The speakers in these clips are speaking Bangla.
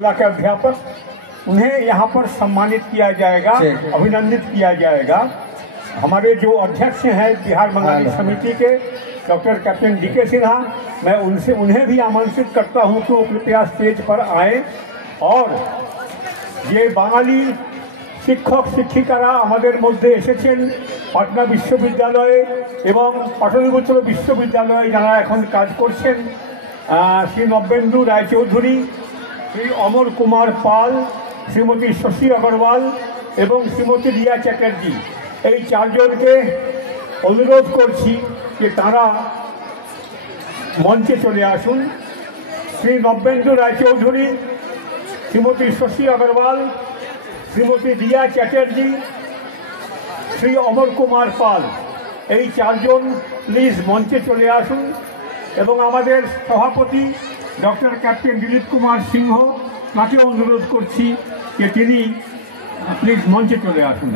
के अध्यापक, उन्हें यहाँ पर सम्मानित किया जाएगा, अभिनंदित किया जाएगा। हमारे जो अध्यक्ष हैं बिहार बंगाली समिति के डॉक्टर कैप्टन DK सिन्हा, मैं उन्हें भी आमंत्रित करता हूँ कि वो कृपया स्टेज पर आए और ये बाঙালি শিক্ষক শিক্ষিকারা আমাদের মধ্যে এসেছেন পাটনা বিশ্ববিদ্যালয়ে এবং পাটলিপুত্র বিশ্ববিদ্যালয়ে যারা এখন কাজ করছেন, শ্রী নবেন্দু রায়চৌধুরী, শ্রী অমর কুমার পাল, শ্রীমতী শশী अग्रवाल এবং শ্রীমতী রিয়া চ্যাটার্জি, এই চারজনকে অনুরোধ করছি যে তারা মঞ্চে চলে আসুন। শ্রী নবেন্দু রায়চৌধুরী, শ্রীমতী শশী अग्रवाल, শ্রীমতী রিয়া চ্যাটার্জি, শ্রী অমর কুমার পাল, এই চারজন প্লিজ মঞ্চে চলে আসুন। এবং আমাদের সভাপতি ডক্টর ক্যাপ্টেন দিলীপ কুমার সিংহ, তাকে অনুরোধ করছি যে তিনি প্লিজ মঞ্চে চলে আসুন।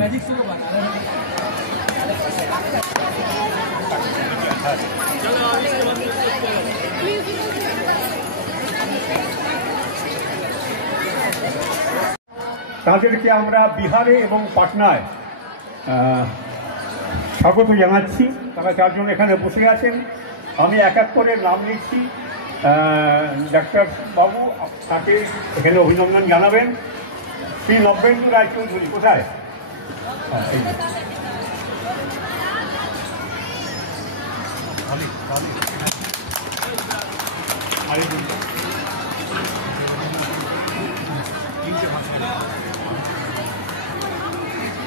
তাদেরকে আমরা বিহারে এবং পাটনায় স্বাগত জানাচ্ছি। তারা চারজন এখানে বসে আছেন। আমি এক এক করে নাম লিখছি। ডাক্তার বাবু তাকে এখানে অভিনন্দন জানাবেন। শ্রী নবেন্দু রায়চৌধুরী কোথায়?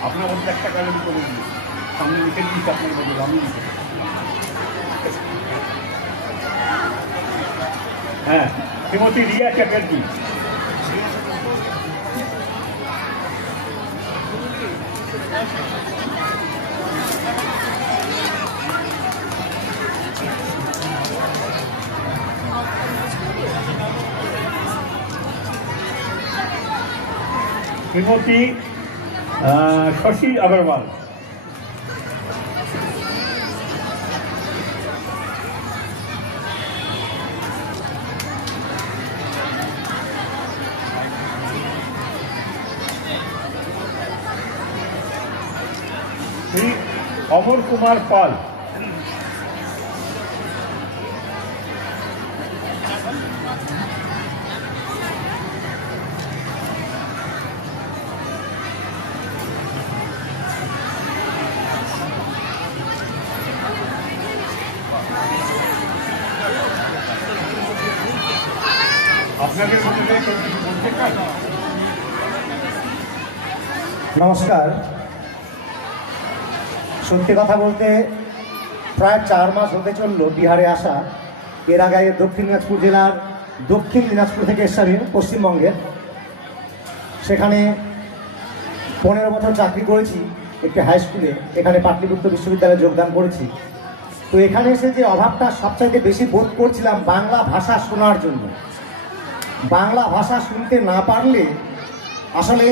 আপনার মধ্যে একটা কারণ করে দিন, সামনে লিখে দিচ্ছি আপনার মধ্যে, আমি লিখে। হ্যাঁ, শ্রীমতী রিয়া চ্যাটার্জি, শ্রীমতী শশী अग्रवाल, श्री अमर कुमार पाल, नमस्कार। सत्यि कथा बोलते प्राय 4 मास होते चललो बिहारे आसा। एर आगे दक्षिण दिनाजपुर जिलार दक्षिण दिनाजपुर থেকে এসেছি পশ্চিমবঙ্গের। সেখানে 15 বছর চাকরি করেছি একটি হাই স্কুলে, এখানে পাটলিপুত্র বিশ্ববিদ্যালয়ে যোগদান করেছি। তো এখানে এসে যে অভাবটা সবচাইতে বেশি বোধ করছিলাম বাংলা ভাষা শোনার জন্য। বাংলা ভাষা শুনতে না পারলে আসলে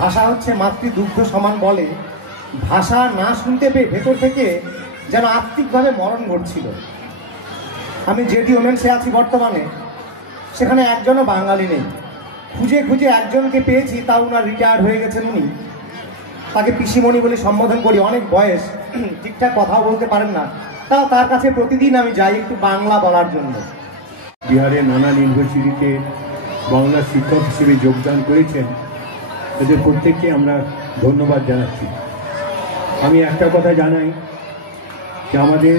ভাষা হচ্ছে মাতৃদুগ্ধ সমান বলে, ভাষা না শুনতে পেয়ে ভেতর থেকে যেন আত্মিকভাবে মরণ ঘটছিল। আমি যেটি ওমেন্সে আছি বর্তমানে, সেখানে একজনও বাঙালি নেই। খুঁজে খুঁজে একজনকে পেয়েছি, তাও ওনার রিটায়ার্ড হয়ে গেছেন উনি। তাকে পিসিমণি বলে সম্বোধন করি, অনেক বয়স, ঠিকঠাক কথাও বলতে পারেন না। তাও তার কাছে প্রতিদিন আমি যাই একটু বাংলা বলার জন্য। বিহারের নানান ইউনিভার্সিটিতে বাংলা শিক্ষক হিসেবে যোগদান করেছেন, এদের প্রত্যেককে আমরা ধন্যবাদ জানাচ্ছি। আমি একটা কথা জানাই যে আমাদের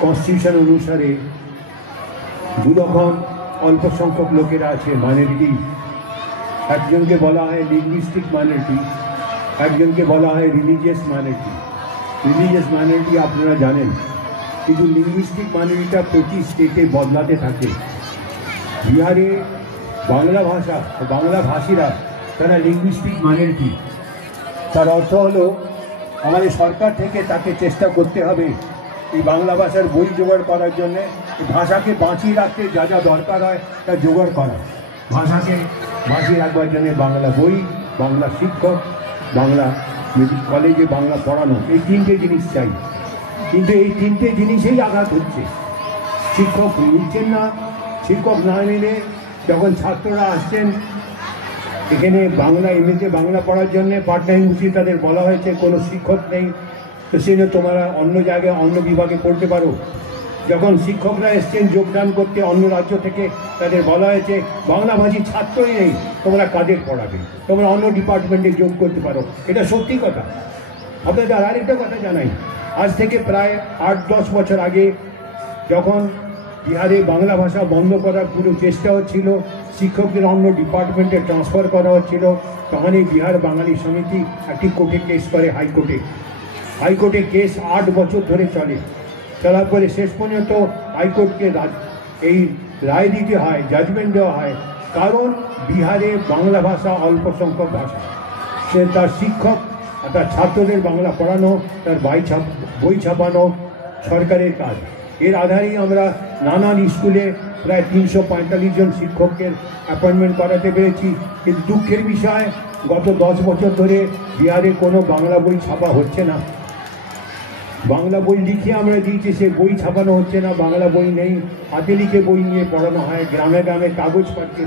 কনস্টিটিউশন অনুসারে দুরকম অল্প সংখ্যক লোকেরা আছে মাইনরিটি। একজনকে বলা হয় লিঙ্গুইস্টিক মাইনরিটি, একজনকে বলা হয় রিলিজিয়াস মাইনরিটি। রিলিজিয়াস মাইনরিটি আপনারা জানেন, কিন্তু লিঙ্গুইস্টিক মাইনরিটিটা প্রতি স্টেটে বদলাতে থাকে। বিহারে বাংলা ভাষা ও বাংলা ভাষীরা তারা লিঙ্গুইস্টিক মাইনরিটি। তার অর্থ হলো আমাদের সরকার থেকে তাকে চেষ্টা করতে হবে এই বাংলা ভাষার বই জোগাড় করার জন্যে, ভাষাকে বাঁচিয়ে রাখতে যা যা দরকার হয় তা জোগাড় করা। ভাষাকে বাঁচিয়ে রাখবার জন্যে বাংলা বই, বাংলা শিক্ষক, বাংলা কলেজে বাংলা পড়ানো, এই 3টে জিনিস চাই। কিন্তু এই 3টে জিনিসেই আঘাত হচ্ছে। শিক্ষক মিলছেন না, শিক্ষক না মিলে যখন ছাত্ররা আসছেন এখানে বাংলা এমনিতে বাংলা পড়ার জন্য পার্ট টাইম বুঝি তাদের বলা হয়েছে কোনো শিক্ষক নেই, তো সেই জন্য তোমরা অন্য জায়গায় অন্য বিভাগে পড়তে পারো। যখন শিক্ষকরা এসছেন যোগদান করতে অন্য রাজ্য থেকে, তাদের বলা হয়েছে বাংলাভাষী ছাত্রই নেই, তোমরা কাদের পড়াবে, তোমরা অন্য ডিপার্টমেন্টে যোগ করতে পারো। এটা সত্যি কথা। আপনাদের আরেকটা কথা জানাই, আজ থেকে প্রায় 8-10 বছর আগে যখন বিহারে বাংলা ভাষা বন্ধ করার পুরো চেষ্টা হচ্ছিল, শিক্ষকদের অন্য ডিপার্টমেন্টে ট্রান্সফার করা হচ্ছিল, তখন এই বিহার বাঙালি সমিতি একটি কোর্টে কেস করে হাইকোর্টে কেস 8 বছর ধরে চলার পরে শেষ পর্যন্ত হাইকোর্টকে এই রায় দিতে হয়, জাজমেন্ট দেওয়া হয়, কারণ বিহারে বাংলা ভাষা অল্প সংখ্যক ভাষা। সে তার শিক্ষক আর তার ছাত্রদের বাংলা পড়ানো, তার বই ছাপানো সরকারের কাজ। এর আধারেই আমরা নানান স্কুলে প্রায় 345 জন শিক্ষকের অ্যাপয়েন্টমেন্ট করাতে পেরেছি। কিন্তু দুঃখের বিষয়, গত 10 বছর ধরে বিহারে কোনো বাংলা বই ছাপা হচ্ছে না। বাংলা বই লিখে আমরা দিয়েছি, সে বই ছাপানো হচ্ছে না, বাংলা বই নেই, হাতে লিখে বই নিয়ে পড়ানো হয়, গ্রামে গ্রামে কাগজ পাঠিয়ে।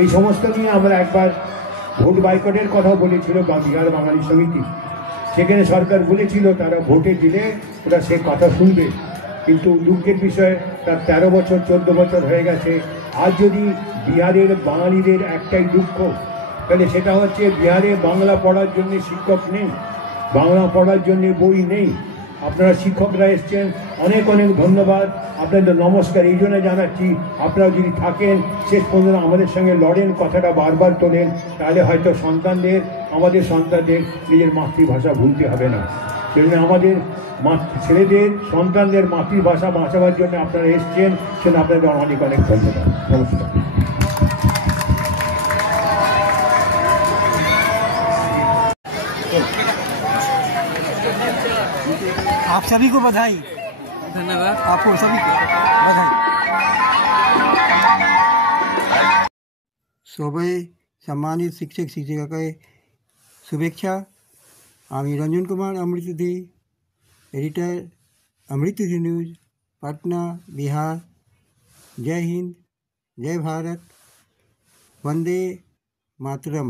এই সমস্ত নিয়ে আমরা একবার ভোট বয়কটের কথাও বলেছিল বিহার বাঙালি সমিতি। সেখানে সরকার বলেছিল তারা ভোটে দিলে ওরা সে কথা শুনবে, কিন্তু দুঃখের বিষয় তার 13 বছর 14 বছর হয়ে গেছে। আজ যদি বিহারের বাঙালিদের একটাই দুঃখ, তাহলে সেটা হচ্ছে বিহারে বাংলা পড়ার জন্য শিক্ষক নেই, বাংলা পড়ার জন্য বই নেই। আপনারা শিক্ষকরা এসছেন, অনেক অনেক ধন্যবাদ, আপনাদের নমস্কার এই জন্য জানাচ্ছি। আপনারা যদি থাকেন শেষ পর্যন্ত আমাদের সঙ্গে লড়েন, কথাটা বারবার তোলেন, তাহলে হয়তো আমাদের সন্তানদের নিজের মাতৃভাষা ভুলতে হবে না। সেজন্য আমাদের ছেলেদের সন্তানদের মাতৃভাষা বাঁচাবার জন্য আপনারা এসছেন, সেজন্য আপনাদের অনেক অনেক ধন্যবাদ। নমস্কার। आप सभी को बधाई। धन्यवाद। आपको सभी को बधाई। সবাই সম্মানিত শিক্ষক শিক্ষিকাকে শুভেচ্ছা। আমি রঞ্জন কুমার অমৃতদি, এডিটর অমৃতদি নিউজ, पटना बिहार। जय हिंद, जय भारत, वंदे मातरम।